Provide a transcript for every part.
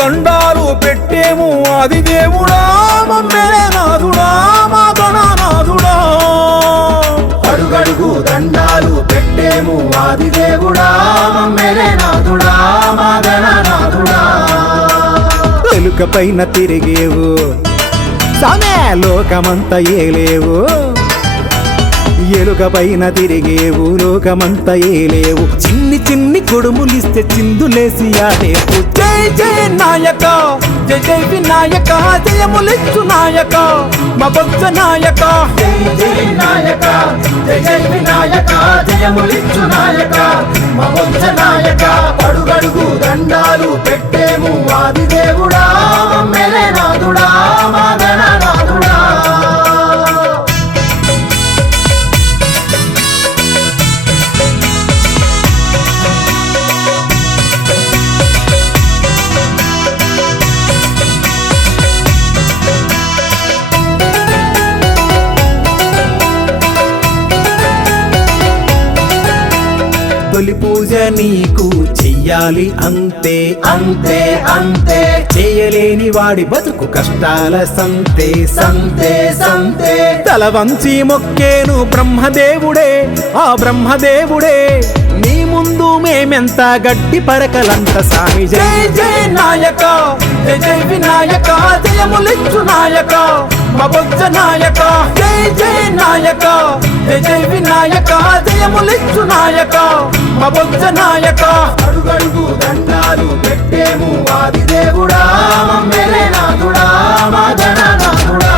దండాలు పెట్టేము ఆది దేవుడా మమ్మేలే నాథుడా మా గణనాథుడా. అడుగడుగు దండాలు పెట్టేము ఆది దేవుడా మమ్మేలే నాథుడా మా గణనాథుడా. ఎలుక పైన తిరిగేవు సామే లోకమంత ఏలేవు, ఎలుక పైన తిరిగేవు లోకమంత ఏలేవు. చిన్ని చిన్ని కొడుములిస్తే చిందులేసి ఆడేవు. జై జై నాయక జై జై వినాయక జయములిచ్చు నాయక మా భక్త నాయక. జై జై నాయక జై జై వినాయక జయములిచ్చు నాయక మా వంశ నాయక. అడుగడుగు దండాలు పెట్టేము ఆది దేవుడా మమ్మేలే నాథుడా మా గణనాథుడా. తొలి పూజ నీకు చెయ్యాలి అంతే అంతే అంతే చేయలేని వాడి బతుకు కష్టాల సంతే. సంతే సంతే తల వంచి మొక్కేను బ్రహ్మదేవుడే ఆ బ్రహ్మదేవుడే నీ ముందు మేమెంత గడ్డి పరకలంత సామి. జై జై నాయక జై జై వినాయక జయములిచ్చు నాయక మా భక్త నాయక. జై జై నాయక జై జై వినాయక జయములిచ్చు నాయక మా భక్త నాయక. అడుగడుగు దండాలు పెట్టేము ఆది దేవుడా మమ్మేలే నాథుడా మా గణనాథుడా.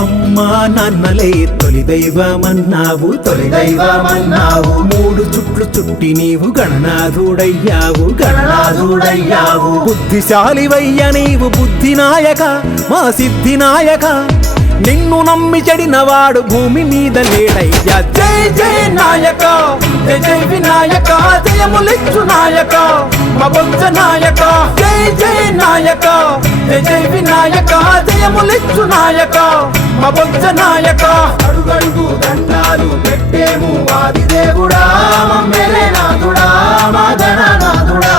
అమ్మా నాన్నలే తొలి దైవమన్నావు తొలి దైవమన్నావు మూడు చుట్లు చుట్టి నీవు గణనాథుడయ్యావు గణనాథుడయ్యావు. బుద్ధిశాలివయ్య నీవు బుద్ధి నాయక మా సిద్ధి నాయక నిన్ను నమ్మి చెడినవాడు భూమి మీద లేడయ్యా. జై జై నాయక జై జై వినాయక జయములిచ్చు నాయక మా భక్త నాయక. జై జై నాయక జై జై వినాయక జయములిచ్చు నాయక మా భక్త నాయక. అడుగడుగు దండాలు పెట్టేము ఆది దేవుడా మమ్మేలే నాథుడా మా గణనాథుడా.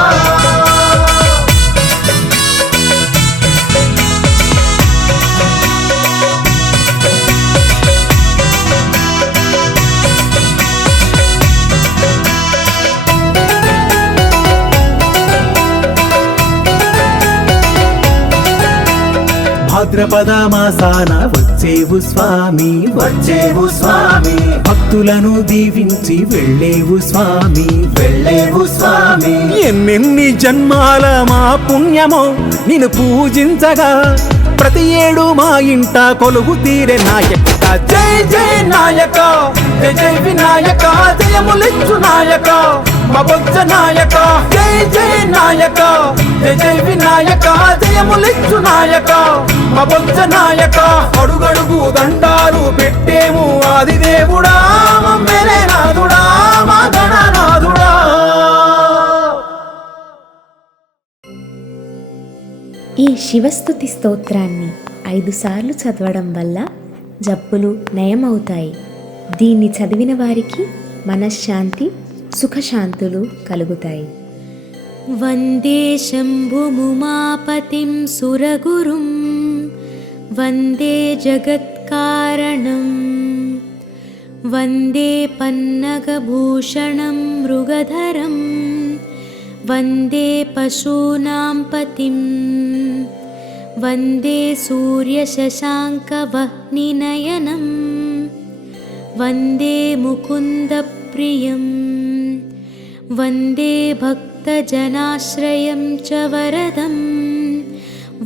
భాద్రపద మాసాన వచ్చేవు స్వామి వచ్చేవు స్వామి భక్తులను దీవించి వెళ్ళేవు స్వామి వెళ్ళేవు స్వామి. ఎన్నెన్ని జన్మాల మా పుణ్యమో నిన్ను పూజించగా ప్రతి ఏడు మా ఇంట కొలువు తీరే నాయక. జై జై నాయక జై జై వినాయక జయములిచ్చు నాయక మా భక్త నాయక. జై జై నాయక జై జై వినాయక జయములిచ్చు నాయక మా భక్త నాయక. అడుగడుగు దండాలు పెట్టేము ఆది దేవుడా మమ్మేలే నాథుడా మా గణనాథుడా. ఈ శివస్తుతి స్తోత్రాన్ని 5 సార్లు చదవడం వల్ల జబ్బులు నయమవుతాయి. దీన్ని చదివిన వారికి మనశ్శాంతి సుఖశాంతులు కలుగుతాయి. వందే శంభుముమాపతిం సురగురుం వందే జగత్కారణం వందే పన్నగభూషణం మృగధరం వందే పశూనాం పతిం వందే సూర్యశశాంకవహ్నినయనం వందే ముకుందప్రియం వందే భక్తజనాశ్రయం చ వరదం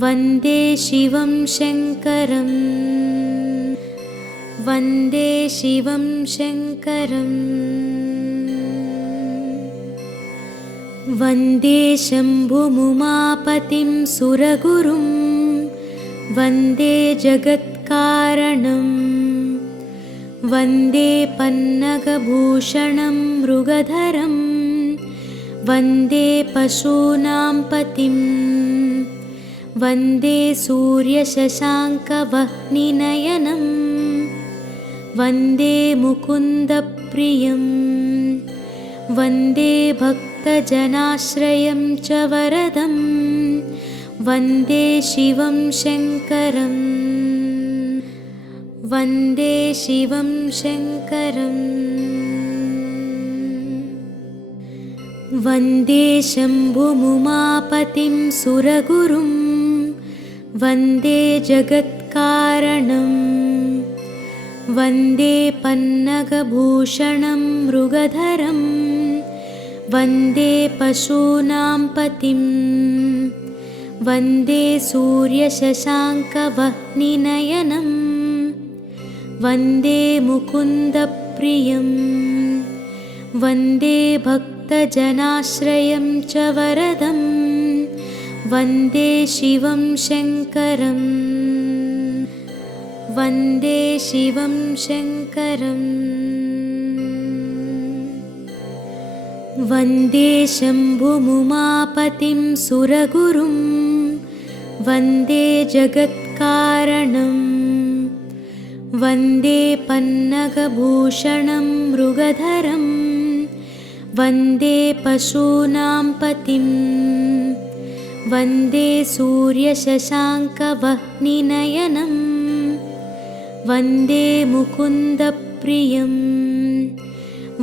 వందే శివం శంకరం వందే శివం శంకరం వందే శంభుముమాపతిం సురగురుం వందే జగత్కారణం వందే పన్నగభూషణం మృగధరం वन्दे पशूनां पतिं वन्दे सूर्यशशाङ्कवह्निनयनं वन्दे मुकुन्दप्रियं वन्दे भक्तजनाश्रयं च वरदं वन्दे शिवं शङ्करं वन्दे शिवं शङ्करम् वन्दे शम्भुमुमापतिं सुरगुरुं वन्दे जगत्कारणं वन्दे पन्नगभूषणं मृगधरं वन्दे पशूनां पतिं वन्दे सूर्यशशाङ्कवह्निनयनं वन्दे मुकुन्दप्रियं वन्दे भक्तजनाश्रयं च वरदं वन्दे शिवं शङ्करं वन्दे शिवं शङ्करम् वन्दे शम्भुमुमापतिं सुरगुरुं वन्दे जगत्कारणं वन्दे पन्नगभूषणं मृगधरं वन्दे पशूनां पतिं वन्दे सूर्यशशाङ्कवह्निनयनं वन्दे मुकुन्दप्रियं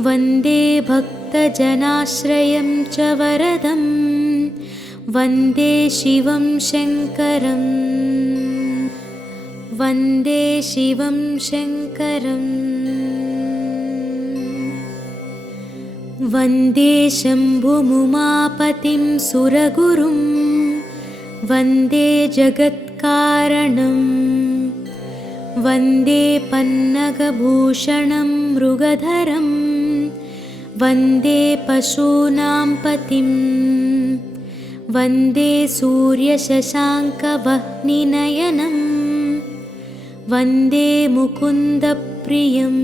वन्दे भक्तजनाश्रयं च वरदं वन्दे शिवं शङ्करं वन्दे शिवं शङ्करम् वन्दे शम्भुमुमापतिं सुरगुरुं वन्दे जगत्कारणं वन्दे पन्नगभूषणं मृगधरं वन्दे पशूनां पतिं वन्दे सूर्यशशाङ्कवह्निनयनं वन्दे मुकुन्दप्रियं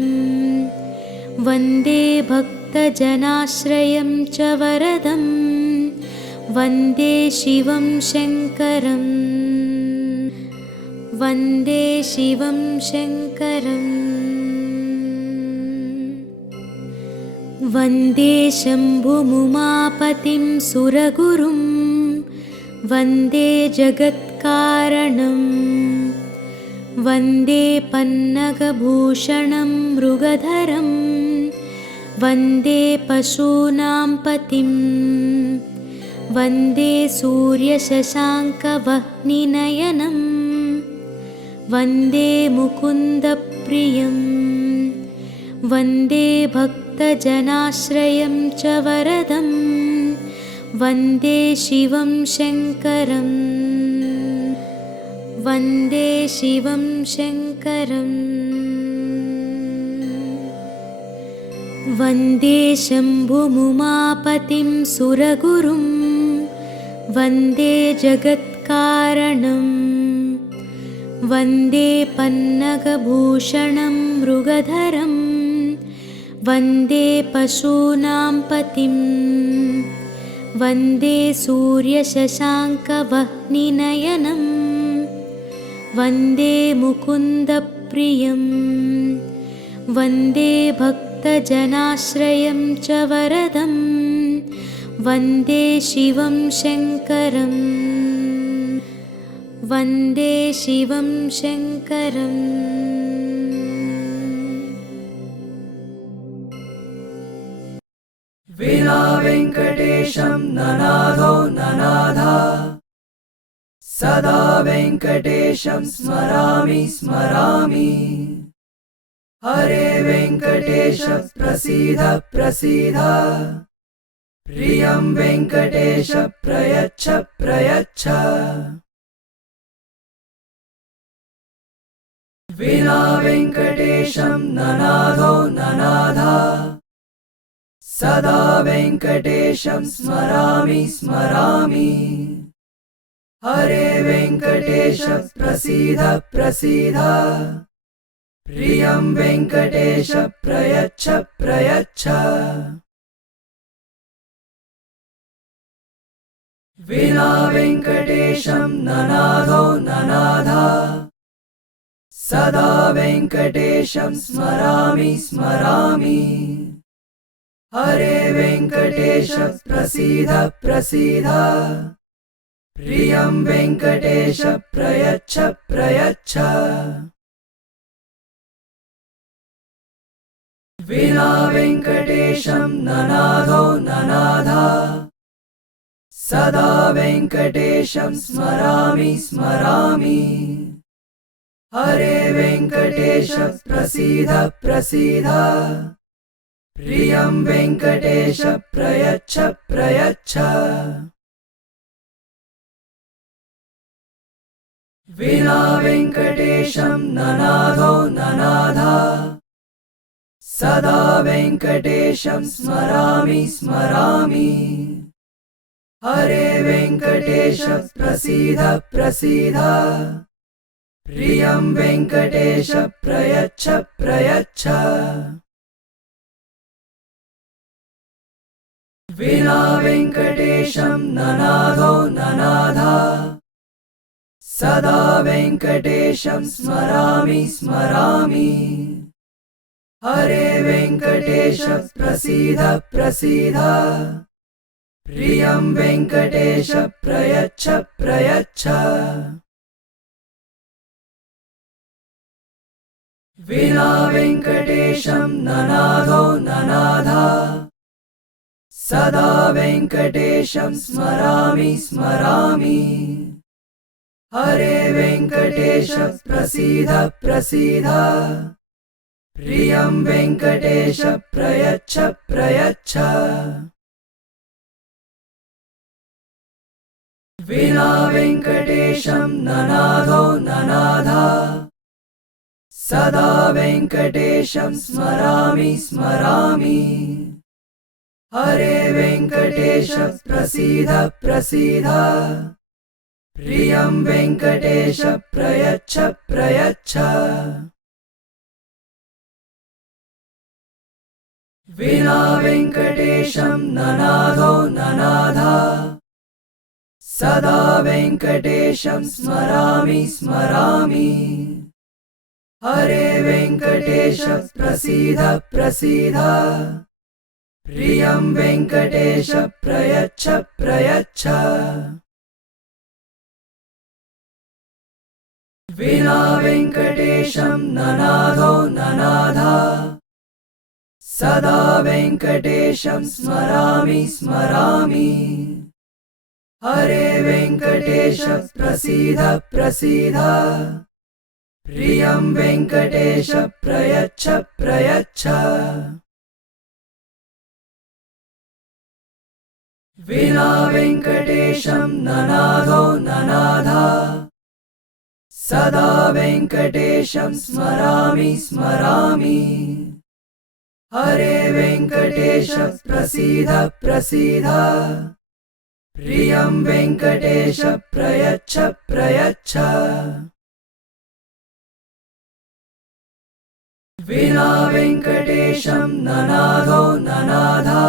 वन्दे भक्तजनाश्रयं च वरदं वन्दे शिवं शङ्करं वन्दे शिवं शङ्करम् वन्दे शम्भुमुमापतिं सुरगुरुं वन्दे जगत्कारणं वन्दे पन्नगभूषणं मृगधरं वन्दे पशूनां पतिं वन्दे सूर्यशशाङ्कवह्निनयनं वन्दे मुकुन्दप्रियं वन्दे भक्तजनाश्रयं च वरदं वन्दे शिवं शङ्करं वन्दे शिवं शङ्करम् वन्दे शम्भुमुमापतिं सुरगुरुं वन्दे जगत्कारणं वन्दे पन्नगभूषणं मृगधरं वन्दे पशूनां पतिं वन्दे सूर्यशशाङ्कवह्निनयनं वन्दे मुकुन्दप्रियं वन्दे भक्तजनाश्रयं च वरदं वन्दे शिवं शङ्करं वन्दे शिवं शङ्करम् विना वेङ्कटेशं ननादो ननादा सदा वेङ्कटेशं स्मरामि स्मरामि हरे वेङ्कटेश प्रसीद प्रसीद प्रियं वेङ्कटेश प्रयच्छ प्रयच्छ विना वेङ्कटेशं ननादो ननादा सदा वेङ्कटेशं स्मरामि स्मरामि हरे वेङ्कटेश प्रसीद प्रसीद प्रियं वेङ्कटेश प्रयच्छ प्रयच्छ। विना वेङ्कटेशं ननादो ननादा सदा वेङ्कटेशं स्मरामि स्मरामि हरे वेङ्कटेश प्रसीद प्रसीद प्रियं वेङ्कटेश प्रयच्छ प्रयच्छ विना वेङ्कटेशं ननादो ननादा सदा वेङ्कटेशं स्मरामि स्मरामि हरे वेङ्कटेश प्रसीद प्रसीद प्रियं वेङ्कटेश प्रयच्छ प्रयच्छ विना वेङ्कटेशं ननादो ननादा सदा वेङ्कटेशं स्मरामि स्मरामि हरे वेङ्कटेश प्रसीद प्रसीद प्रियं वेङ्कटेश प्रयच्छ प्रयच्छ विना वेङ्कटेशं ननादो ननादा सदा वेङ्कटेशं स्मरामि स्मरामि हरे वेङ्कटेश प्रसीद प्रसीद प्रियं वेङ्कटेश प्रयच्छ प्रयच्छ विना वेङ्कटेशं ननादो ननादा सदा वेङ्कटेशं स्मरामि स्मरामि हरे वेङ्कटेश प्रसीद प्रसीद प्रियं वेङ्कटेश प्रयच्छ प्रयच्छ विना वेङ्कटेशं ननादो ननादा सदा वेङ्कटेशं स्मरामि स्मरामि हरे वेङ्कटेश प्रसीद प्रसीद प्रियं वेङ्कटेश प्रयच्छ प्रयच्छ विना वेङ्कटेशं ननादो ननादा सदा वेङ्कटेशं स्मरामि स्मरामि हरे वेङ्कटेश प्रसीद प्रसीद प्रियं वेङ्कटेश प्रयच्छ प्रयच्छ विना वेङ्कटेशं ननादो ननादा सदा वेङ्कटेशं स्मरामि स्मरामि हरे वेङ्कटेश प्रसीद प्रसीद प्रियं वेङ्कटेश प्रयच्छ प्रयच्छ विना वेङ्कटेशं ननादो ननादा सदा वेङ्कटेशं स्मरामि स्मरामि हरे वेङ्कटेश प्रसीद प्रसीद प्रियं वेङ्कटेश प्रयच्छ प्रयच्छ विना वेङ्कटेशं ननादो ननादा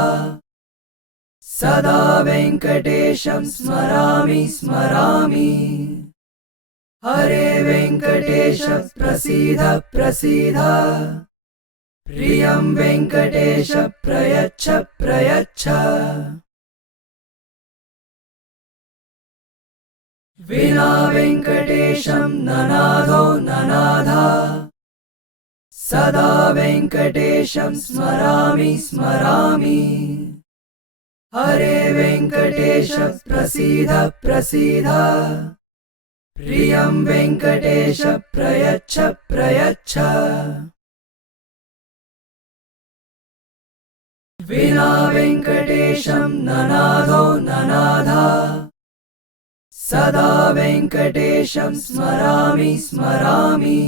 सदा वेङ्कटेशं स्मरामि स्मरामि हरे वेङ्कटेश प्रसीद प्रसीद प्रियं वेङ्कटेश प्रयच्छ प्रयच्छ विना वेङ्कटेशं ननादो ननादा सदा वेङ्कटेशं स्मरामि स्मरामि हरे वेङ्कटेश प्रसीद प्रसीद प्रियं वेङ्कटेश प्रयच्छ प्रयच्छ विना वेङ्कटेशं ननादो ननादा सदा वेङ्कटेशं स्मरामि स्मरामि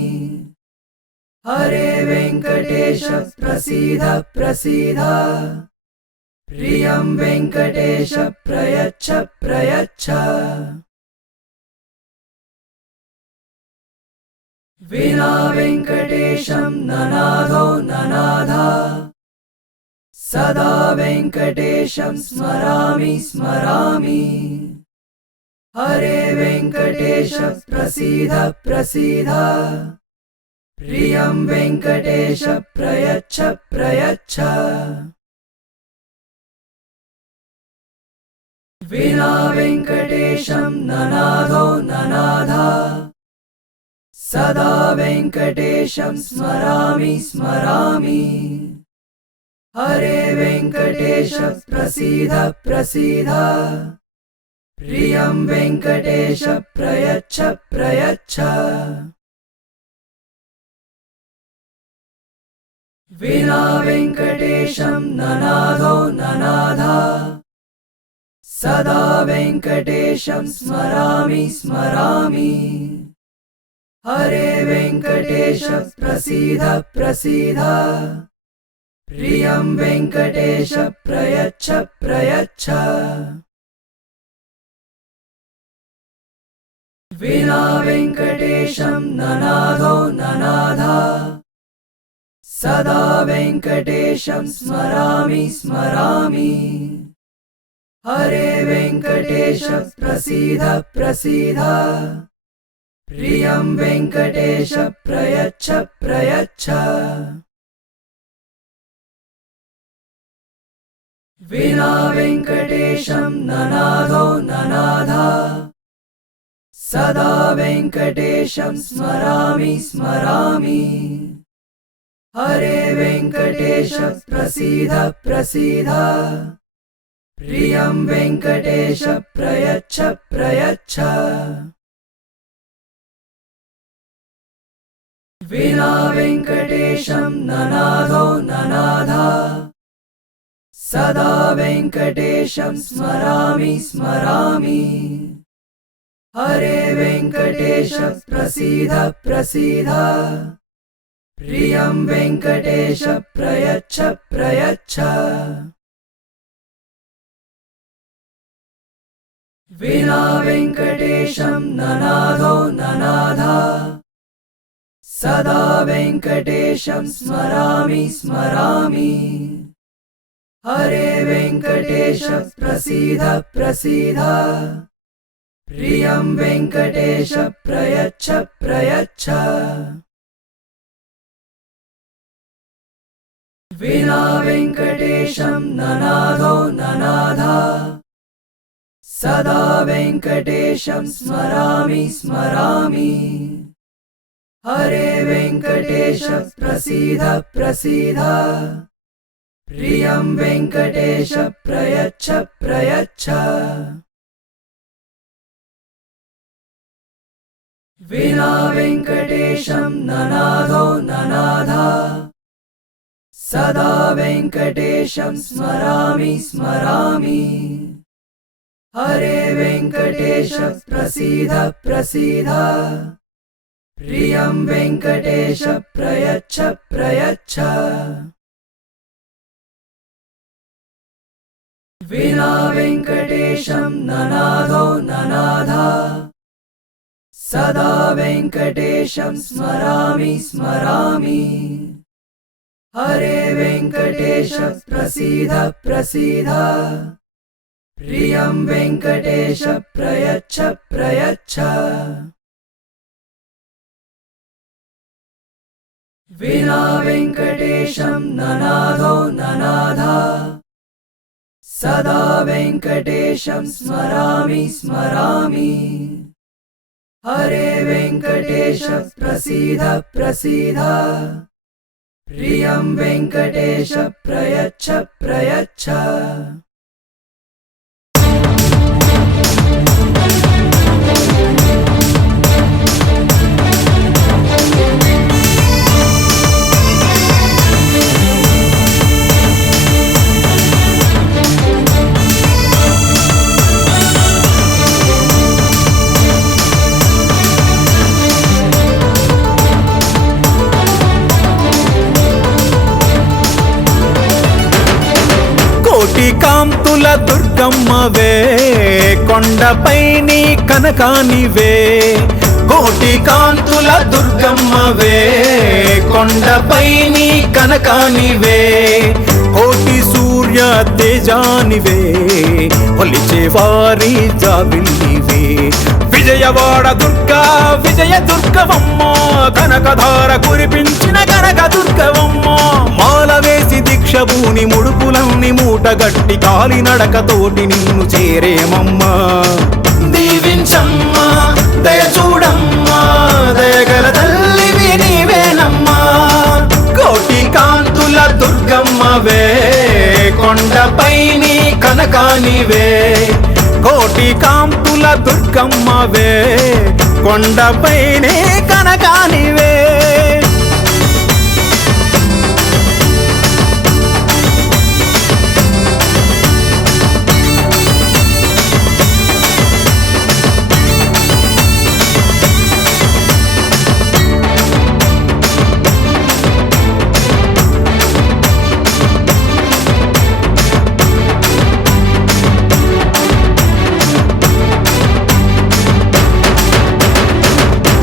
हरे वेङ्कटेश प्रसीद प्रसीद प्रियं वेङ्कटेश प्रयच्छ प्रयच्छ विना वेङ्कटेशं ननादो ननादा सदा वेङ्कटेशं स्मरामि स्मरामि हरे वेङ्कटेश प्रसीद प्रसीद प्रियं वेङ्कटेश प्रयच्छ प्रयच्छ विना वेङ्कटेशं ननादो ननाद सदा वेङ्कटेशं स्मरामि स्मरामि हरे वेङ्कटेश प्रसीद प्रसीद प्रियं वेङ्कटेश प्रयच्छ प्रयच्छ विना वेङ्कटेशं ननादो ननाद सदा वेङ्कटेशं स्मरामि स्मरामि हरे वेङ्कटेश प्रसीद प्रसीद प्रियं वेङ्कटेश प्रयच्छ प्रयच्छ विना वेङ्कटेशं ननादो ननाद सदा वेङ्कटेशं स्मरामि स्मरामि हरे वेङ्कटेश प्रसीद प्रसीद प्रियं वेङ्कटेश प्रयच्छ प्रयच्छ विना वेङ्कटेशं ननादो ननाद सदा वेङ्कटेशं स्मरामि स्मरामि हरे वेङ्कटेश प्रसीद प्रसीद प्रियं वेङ्कटेश प्रयच्छ प्रयच्छ विना वेङ्कटेशं ननादो ननाद सदा वेङ्कटेशं स्मरामि स्मरामि हरे वेङ्कटेश प्रसीद प्रसीद प्रियं वेङ्कटेश प्रयच्छ प्रयच्छ विना वेङ्कटेशं ननादो ननाद सदा वेङ्कटेशं स्मरामि स्मरामि हरे वेङ्कटेश प्रसीद प्रसीद प्रियं वेङ्कटेश प्रयच्छ प्रयच्छ विना वेङ्कटेशं ननादो ननाद सदा वेङ्कटेशं स्मरामि स्मरामि हरे वेङ्कटेश प्रसीद प्रसीद प्रियं वेङ्कटेश प्रयच्छ प्रयच्छ विना वेङ्कटेशं ननादो ननाद सदा वेङ्कटेशं स्मरामि स्मरामि हरे वेङ्कटेश प्रसीद प्रसीद प्रियं वेङ्कटेश प्रयच्छ प्रयच्छ विना वेङ्कटेशं ननादो ननाद सदा वेङ्कटेशं स्मरामि स्मरामि हरे वेङ्कटेश प्रसीद प्रसीद प्रियं वेङ्कटेश प्रयच्छ प्रयच्छ विना वेङ्कटेशं ननादो ननाद सदा वेङ्कटेशं स्मरामि स्मरामि हरे वेङ्कटेश प्रसीद प्रसीद प्रियं वेङ्कटेश प्रयच्छ प्रयच्छ కోటి కాంతుల దుర్గమ్మవే కొండపై నీ కనకానివే కోటి కాంతుల దుర్గమ్మవే కొండపై నీ కనకానివే కోటి సూర్య శౌర్య తేజానివే ఒలిచే వారి జాబిల్లివే విజయవాడ దుర్గా విజయ దుర్గవమ్మ కనకధార కురిపించిన కనక దుర్గవమ్మ మాల వేసి దీక్షభూని ముడుపులన్నీ మూటగట్టి కాలినడకతోటి నిన్ను చేరేమమ్మా దీవించమ్మా దయ చూడమ్మా దయగల తల్లివి నీవేనమ్మా కోటి కాంతుల దుర్గమ్మవే కొండపై నీ కనకానివే కోటి కాంతుల దుర్గమ్మవే కొండపై నీ కనకానివే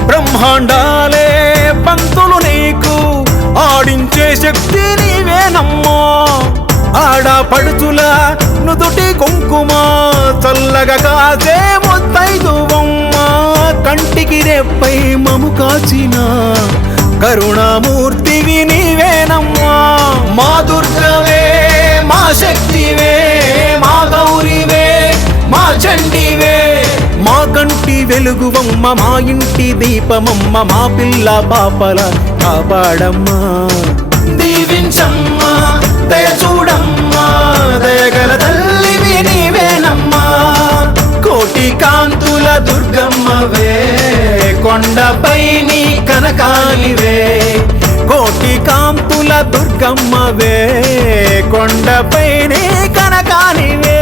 బ్రహ్మాండాలే పంతులు నీకు ఆడించే శక్తి నీవేనమ్మా ఆడపడుచుల నుదుటి కుంకుమ చల్లగా కాసే ముత్తైదువమ్మ కంటికి రెప్పై మము కాచిన కరుణామూర్తివి నీవేనమ్మా మా దుర్గవే మా శక్తివే మా గౌరివే మా చండివే మా కంటి వెలుగువమ్మ మా ఇంటి దీపమమ్మ మా పిల్ల పాపల కాపాడమ్మా దీవించమ్మా దయ చూడమ్మా దయగల తల్లివి నీవేనమ్మా కోటి కాంతుల దుర్గమ్మవే కొండపై నీ కనకానివే కోటి కాంతుల దుర్గమ్మవే కొండపై నీ కనకానివే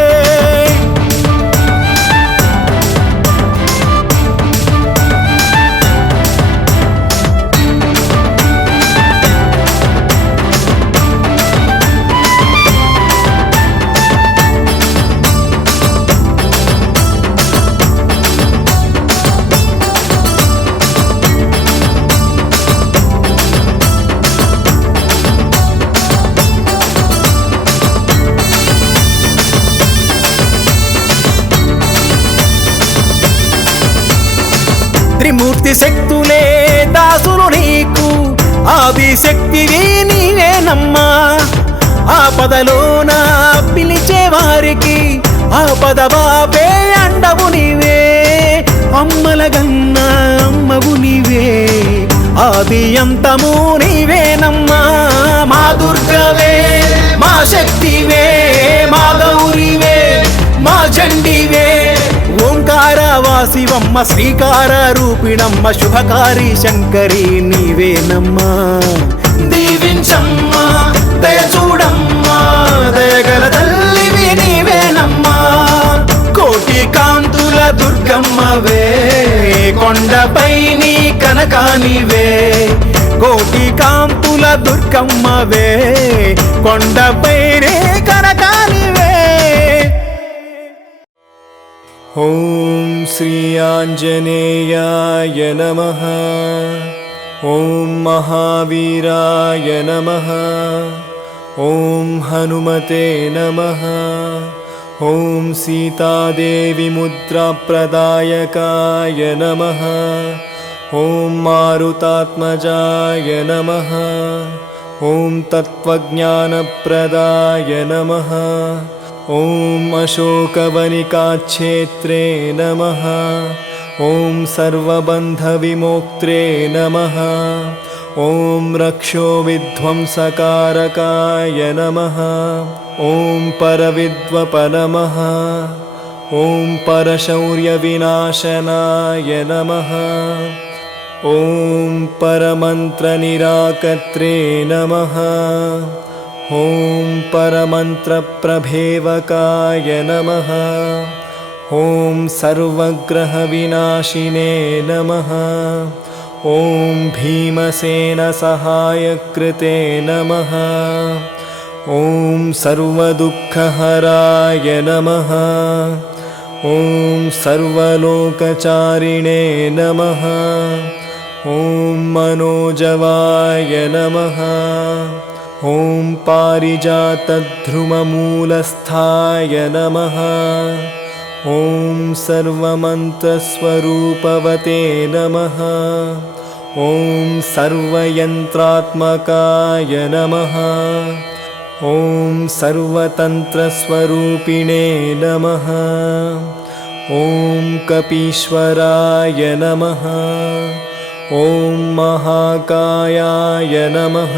త్రిమూర్తి శక్తులే దాసులు నీకు ఆది శక్తివి నీవేనమ్మా ఆపదలోన పిలిచే వారికి ఆపద బాపే అండవు నీవే అమ్మల గన్న అమ్మవు నీవే ఆది అంతము నీవేనమ్మా మా దుర్గవే మా శక్తివే మా గౌరివే మా చండివే ఓంకారవాసివమ్మ శ్రీకార రూపిణమ్మ శుభకారి శంకరి నీవేనమ్మా దీవించమ్మా దయ చూడమ్మా దయగల తల్లివి నీవేనమ్మా కోటి కాంతుల దుర్గమ్మవే కొండపై నీ కనకానివే కోటి కాంతుల దుర్గమ్మవే కొండపై నీ కనకానివే ఓం శ్రీ ఆంజనేయాయ నమః ఓం మహావీరాయ నమః ఓం హనుమతే నమః ఓం సీతాదేవి ముద్రాప్రదాయకాయ నమః ఓం మారుతాత్మజాయ నమః ఓం తత్వజ్ఞానప్రదాయ నమః ఓం అశోకవనికాక్షేత్రే నమః ఓం సర్వబంధవిమోక్త్రే నమః ఓం రక్షో విధ్వంసకారకాయ నమః ఓం పరవిద్వప నమః ఓం పరశౌర్యవినాశనాయ నమః ఓం పరమంత్రనిరాకర్త్రే నమః ఓం పరమంత్రప్రభేవకాయ నమః ఓం సర్వగ్రహవినాశినే నమః ఓం భీమసేనసహాయకృతే నమః ఓం సర్వదుఃఖహరాయ నమః ఓం సర్వలోకచారిణే నమః ఓం మనోజవాయ నమః ॐ पारिजातध्रुममूलस्थाय नमः। ॐ सर्वमन्त्रस्वरूपवते नमः। ॐ सर्वयन्त्रात्मकाय नमः। ॐ सर्वतन्त्रस्वरूपिणे नमः। ॐ कपीश्वराय नमः। ॐ महाकायाय नमः।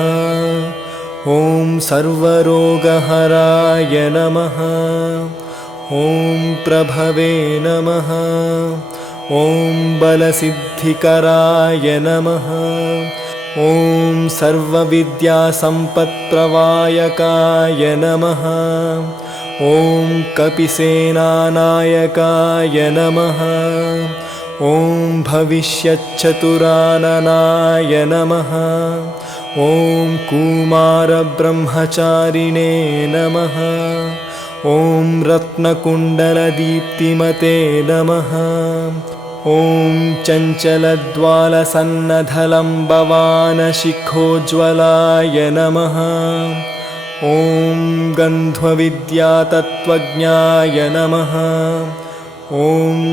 ॐ सर्वरोगहराय नमः। ॐ प्रभवे नमः। ॐ बलसिद्धिकराय नमः। ॐ सर्वविद्यासम्पत्प्रवायकाय नमः। ॐ कपिसेनानायकाय नमः। ॐ भविष्यच्चतुराननाय नमः। ॐ कुमारब्रह्मचारिणे नमः। ॐ रत्नकुण्डलदीप्तिमते नमः। ॐ चञ्चलद्वालसन्नधलम्बवानशिखोज्ज्वलाय नमः। ॐ गन्ध्वविद्यातत्त्वज्ञाय नमः। ॐ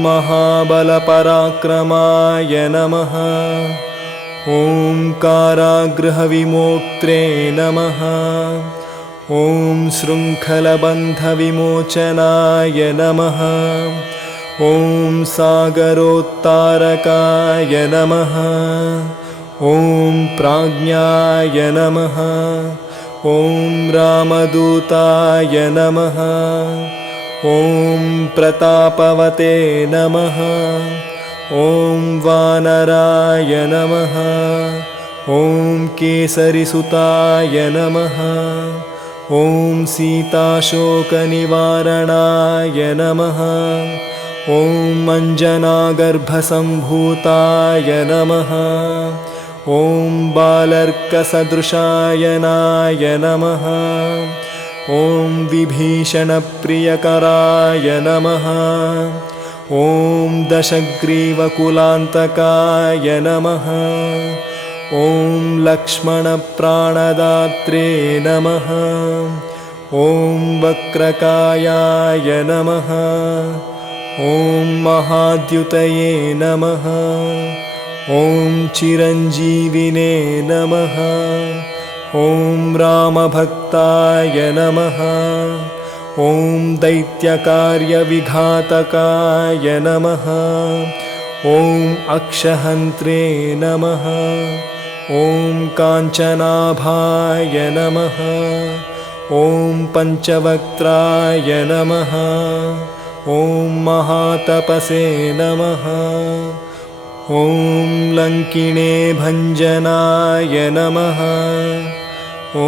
महाबलपराक्रमाय नमः। ॐ कारागृहविमोक्त्रे नमः। ॐ शृङ्खलबन्धविमोचनाय नमः। ॐ सागरोत्तारकाय नमः। ॐ प्राज्ञाय नमः। ॐ रामदूताय नमः। ॐ प्रतापवते नमः। ॐ वानराय नमः। ॐ केसरिसुताय नमः। ॐ सीताशोकनिवारणाय नमः। ॐ अञ्जनागर्भसम्भूताय नमः। ॐ बालर्कसदृशायनाय नमः। ॐ विभीषणप्रियकराय नमः। ॐ दशग्रीवकुलान्तकाय नमः। ॐ लक्ष्मणप्राणदात्रे नमः। ॐ वक्रकायाय नमः। ॐ महाद्युतये नमः। ॐ चिरञ्जीविने नमः। ॐ रामभक्ताय नमः। ॐ दैत्यकार्यविघातकाय नमः। ॐ अक्षहन्त्रे नमः। ॐ काञ्चनाभाय नमः। ॐ पञ्चवक्त्राय नमः। ॐ महातपसे नमः। ॐ लङ्किणे भञ्जनाय नमः। ॐ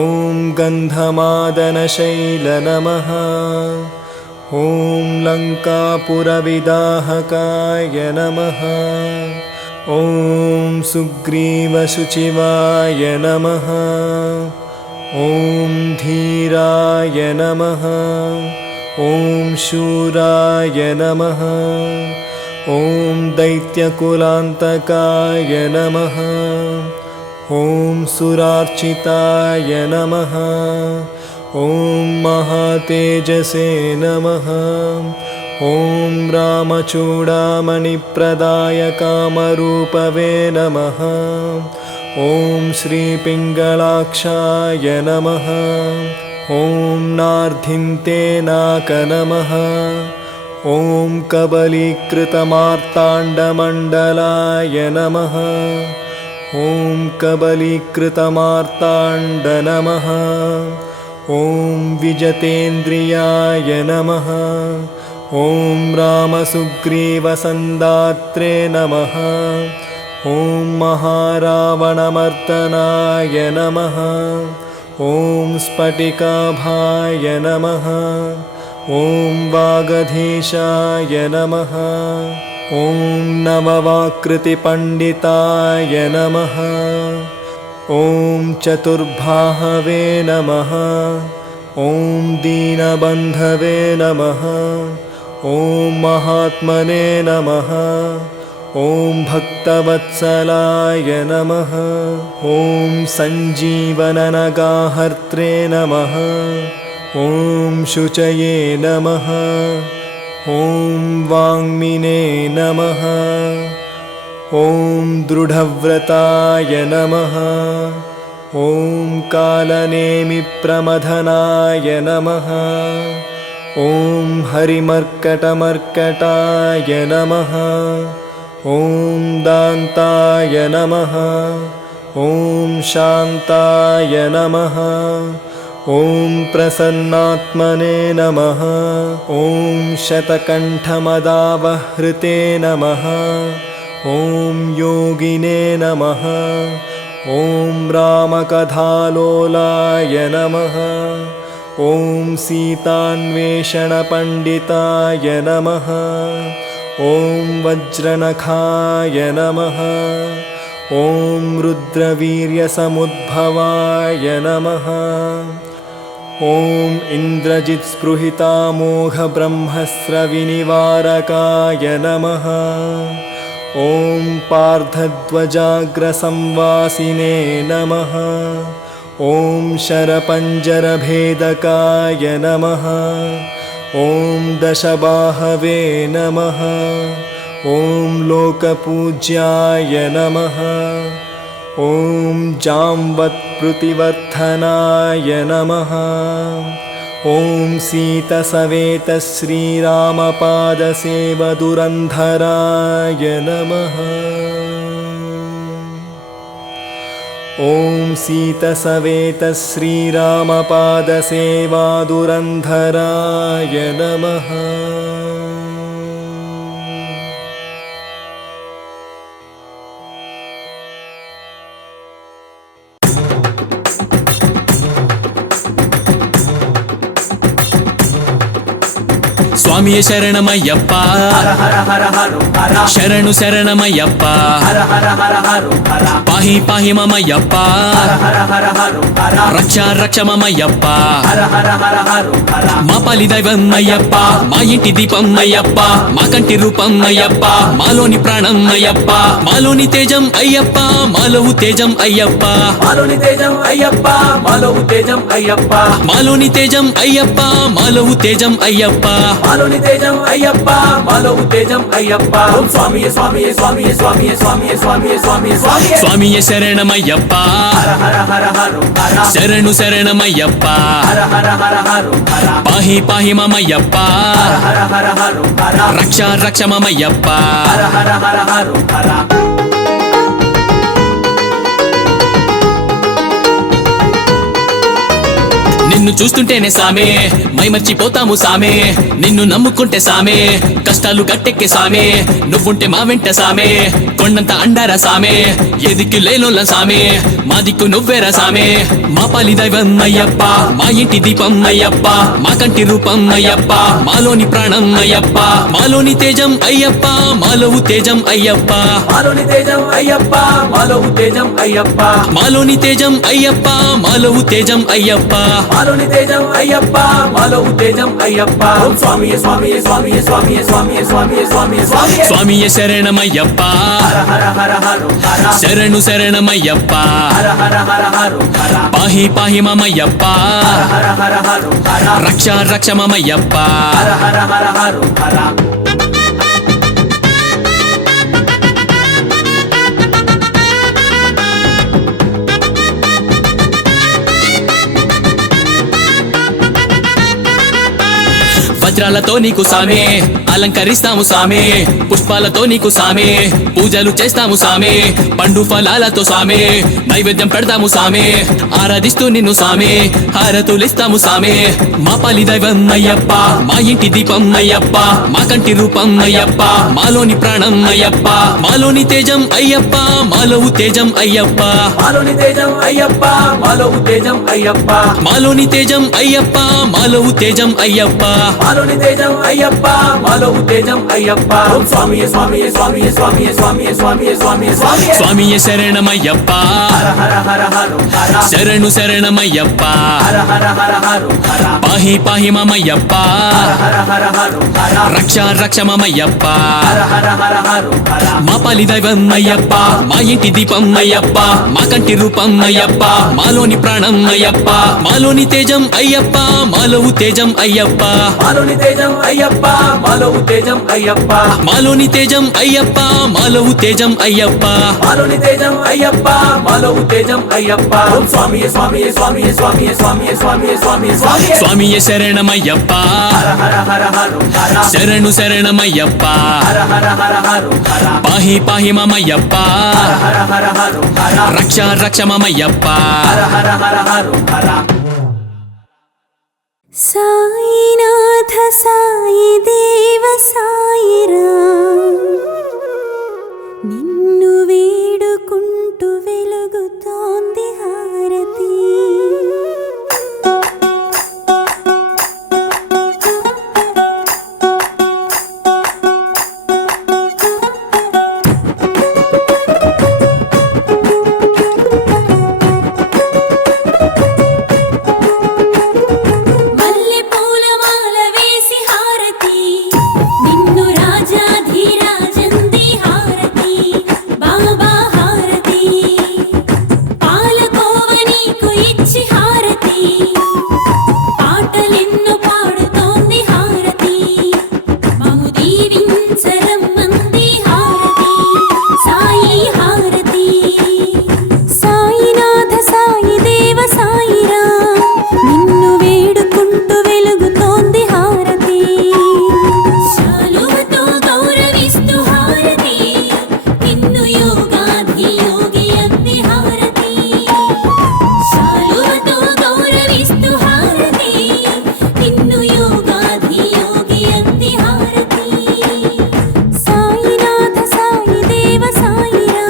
गन्धमादनशैल नमः। ॐ लङ्कापुरविदाहकाय नमः। ॐ सुग्रीवशुचिवाय नमः। ॐ धीराय नमः। ॐ शूराय नमः। ॐ दैत्यकुलान्तकाय नमः। ॐ सुरार्चिताय नमः। ॐ महातेजसे नमः। ॐ रामचूडामणिप्रदाय कामरूपवे नमः। ॐ श्रीपिङ्गलाक्षाय नमः। ॐ नार्धिन्ते नाक नमः। ॐ कबलीकृतमार्ताण्डमण्डलाय नमः। ॐ कबलीकृतमार्ताण्ड नमः। ॐ विजतेन्द्रियाय नमः। ॐ रामसुग्रीवसन्दात्रे नमः। ॐ महारावणमर्दनाय नमः। ॐ स्फटिकाभाय नमः। ॐ वागधीशाय नमः। ॐ नववाकृतिपण्डिताय नमः। ॐ चतुर्बाहवे नमः। ॐ दीनबन्धवे नमः। ॐ महात्मने नमः। ॐ भक्तवत्सलाय नमः। ॐ सञ्जीवननगाहर्त्रे नमः। ॐ शुचये नमः। ॐ वाङ्मिने नमः। ॐ दृढव्रताय नमः। ॐ कालनेमिप्रमथनाय नमः। ॐ हरिमर्कटमर्कटाय नमः। ॐ दान्ताय नमः। ॐ शान्ताय नमः। ॐ प्रसन्नात्मने नमः। ॐ शतकण्ठमदावहृते नमः। ॐ योगिने नमः। ॐ रामकथालोलाय नमः। ॐ सीतान्वेषणपण्डिताय नमः। ॐ वज्रनखाय नमः। ॐ रुद्रवीर्यसमुद्भवाय नमः। ॐ इन्द्रजित्स्पृहितामोघब्रह्मस्रविनिवारकाय नमः। ॐ पार्थध्वजाग्रसंवासिने नमः। ॐ शरपञ्जरभेदकाय नमः। ॐ दशबाहवे नमः। ॐ लोकपूज्याय नमः। ॐ जाम्वत्प्रुतिवर्धनाय नमः। ॐ सीतसवेतश्रीरामपादसेवदुरन्धराय नमः। ॐ सीतसवेतश्रीरामपादसेवादुरन्धराय नमः। స్వామియే శరణమయ్యప్ప శరణు శరణమయ్యప్ప పాహి పాహి మమయ్యప్ప రక్ష రక్ష మమయ్యప్ప మా పాలి దైవం అయ్యప్ప మా ఇంటి దీపం అయ్యప్ప మా కంటి రూపం అయ్యప్ప మాలోని ప్రాణం అయ్యప్ప మాలోని తేజం అయ్యప్ప మాలో తేజం అయ్యప్ప మాలోని తేజం అయ్యప్ప మాలో తేజం అయ్యప్ప మాలోని తేజం అయ్యప్ప మాలో తేజం అయ్యప్ప మాలోని తేజం అయ్యప్ప మాలో తేజం అయ్యప్ప ఓం స్వామియే స్వామియే స్వామియే స్వామియే స్వామియే స్వామియే స్వామియే స్వామియే స్వామియే శరణమయ్యప్ప హర హర హర హర హర శరణు శరణమయ్యప్ప హర హర హర హర హర పాహి పాహి మమయ్యప్ప హర హర హర హర రక్ష రక్ష మమయ్యప్ప హర హర హర హర హర నిన్ను చూస్తుంటేనే సామే మైమర్చిపోతాము సామే నిన్ను నమ్ముకుంటే సామే కష్టాలు గట్టెక్కే సామే నువ్వుంటే మా వెంట సామే కొండంత అండారా సామే ఏ దిక్కు లేనోళ్ళ సామే మా దిక్కు నువ్వేరా సామే మా పాలి దైవం అయ్యప్ప మా ఇంటి దీపం అయ్యప్ప మా కంటి రూపం అయ్యప్ప మాలోని ప్రాణం అయ్యప్ప మాలోని తేజం అయ్యప్ప మాలో తేజం అయ్యప్ప మాలోని తేజం అయ్యప్ప మాలో తేజం అయ్యప్ప మాలోని తేజం అయ్యప్ప మాలో తేజం అయ్యప్ప మాలోని తేజం అయ్యప్ప మాలో తేజం అయ్యప్ప ఓం స్వామియే స్వామియే స్వామియే స్వామియే స్వామియే స్వామియే స్వామియే స్వామియే స్వామియే శరణమయ్యప్ప హర హర హర హర హర శరణు శరణమయ్యప్ప హర హర హర హర హర పాహి పాహి మమయ్యప్ప హర హర హర హర రక్ష రక్ష మమయ్యప్ప హర హర హర హర హర వజ్రాలతో నీకు సామే అలంకరిస్తాము సామే పుష్పాలతో నీకు సామే పూజలు చేస్తాము సామే పండు ఫలాలతో సామే నైవేద్యం పెడతాము సామే ఆరాధిస్తూ నిన్ను సామే హారతులిస్తాము సామే మా పాలి దైవం అయ్యప్ప మా ఇంటి దీపం అయ్యప్ప మా కంటి రూపం అయ్యప్ప మాలోని ప్రాణం అయ్యప్ప మాలోని తేజం అయ్యప్ప మాలో తేజం అయ్యప్ప మాలోని తేజం అయ్యప్ప మాలో తేజం అయ్యప్ప మాలోని తేజం అయ్యప్ప మాలో తేజం అయ్యప్ప మాలోని తేజం అయ్యప్ప మాలో మాలో ఉత్తేజం అయ్యప్ప ఓం స్వామియే స్వామియే స్వామియే స్వామియే స్వామియే స్వామియే స్వామియే స్వామియే స్వామియే శరణమయ్యప్ప హర హర హర హర హర శరణు శరణమయ్యప్ప హర హర హర హర హర పాహి పాహి మమయ్యప్ప హర హర హర హర రక్ష రక్ష మమయ్యప్ప హర హర హర హర హర మా పాలి దైవం అయ్యప్ప మా ఇంటి దీపం అయ్యప్ప మా కంటి రూపం అయ్యప్ప మాలోని ప్రాణం అయ్యప్ప మాలోని తేజం అయ్యప్ప మాలో ఉత్తేజం అయ్యప్ప మాలోని తేజం అయ్యప్ప మాలో ఉత్తేజం అయ్యప్ప మాలోని తేజం అయ్యప్ప మాలో ఉత్తేజం అయ్యప్ప మాలోని తేజం అయ్యప్ప మాలో ఉత్తేజం అయ్యప్ప ఓం స్వామియే స్వామియే స్వామియే స్వామియే స్వామియే స్వామియే స్వామియే స్వామియే స్వామియే శరణమయ్యప్ప హర హర హర హర హర శరణు శరణమయ్యప్ప హర హర హర హర హర పాహి పాహి మమయ్యప్ప హర హర హర హర రక్ష రక్ష మమయ్యప్ప హర హర హర హర హర సాయినాథ సాయి దేవ సాయిరా నిన్ను వేడుకుంటూ వెలుగుతోంది హారతి మల్లె పూలమాల వేసి హారతి నిన్ను రాజాధిరాజంది హారతి బాబా హారతి పాలకోవ నీకు ఇచ్చి హారతి పాటలెన్నో పాడుతోంది హారతి మము దీవించరమ్మంది హారతి సాయి హారతి సాయినాథ సాయి దేవ సాయిరా నిన్ను వేడుకుంటూ వెలుగుతోంది హారతి శాలువతో గౌరవిస్తూ హారతి నిన్ను యోగాధి యోగి అంది హారతి శాలువతో గౌరవిస్తూ హారతి నిన్ను యోగాధి యోగి అంది హారతి సాయినాథ సాయి దేవ సాయిరా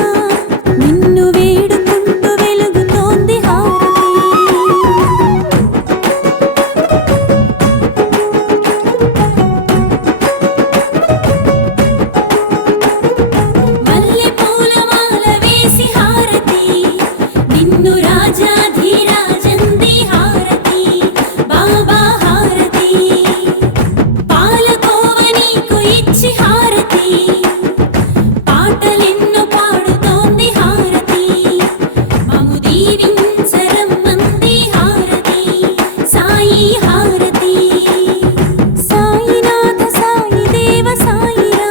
నిన్ను వేడుకుంటూ వెలుగుతోంది హారతి మల్లె పూలమాల వేసి హారతి నిన్ను రాజాధిరాజంది హారతి బాబా హారతి పాలకోవ నీకు ఇచ్చి హారతి పాటలెన్నో పాడుతోంది హారతి మము దీవించరమ్మంది హారతి సాయి హారతి సాయినాథ సాయి దేవ సాయిరా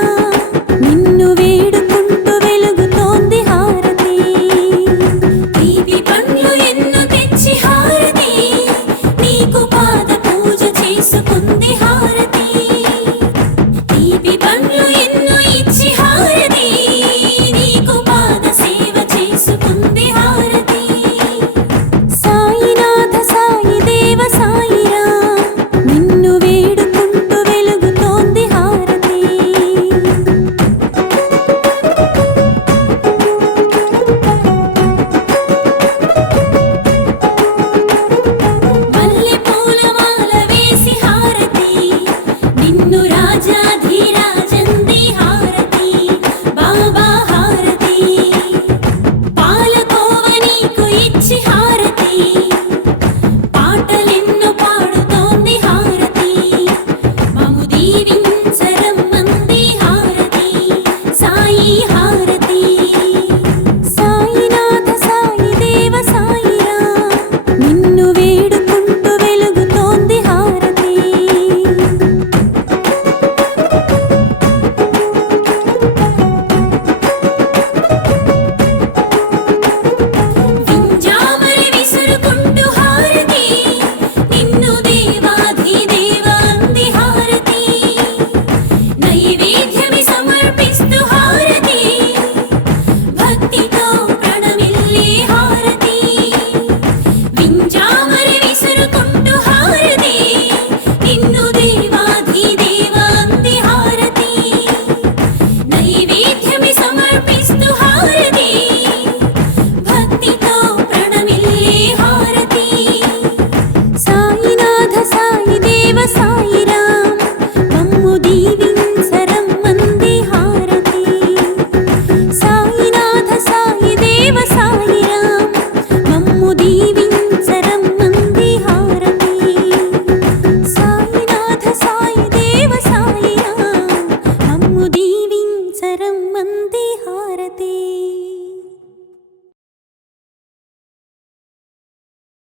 నిన్ను వేడుకుంటూ వెలుగుతోంది హారతి తీపి పండ్లు ఎన్నో తెచ్చి హారతి నీకు పాద పూజ చేసుకుంది హారతి తీపి పండ్లు ఎన్నో ఇచ్చి హారతి నీకు పాద సేవ చేసుకుంది హారతి సాయినాథ సాయి దేవ సాయిరా నిన్ను వేడుకుంటూ వెలుగుతోంది హారతి మల్లె పూలమాల వేసి హారతి నిన్ను రాజాధిరాజంది హారతి బాబా హారతి పాలకోవ నీకు ఇచ్చి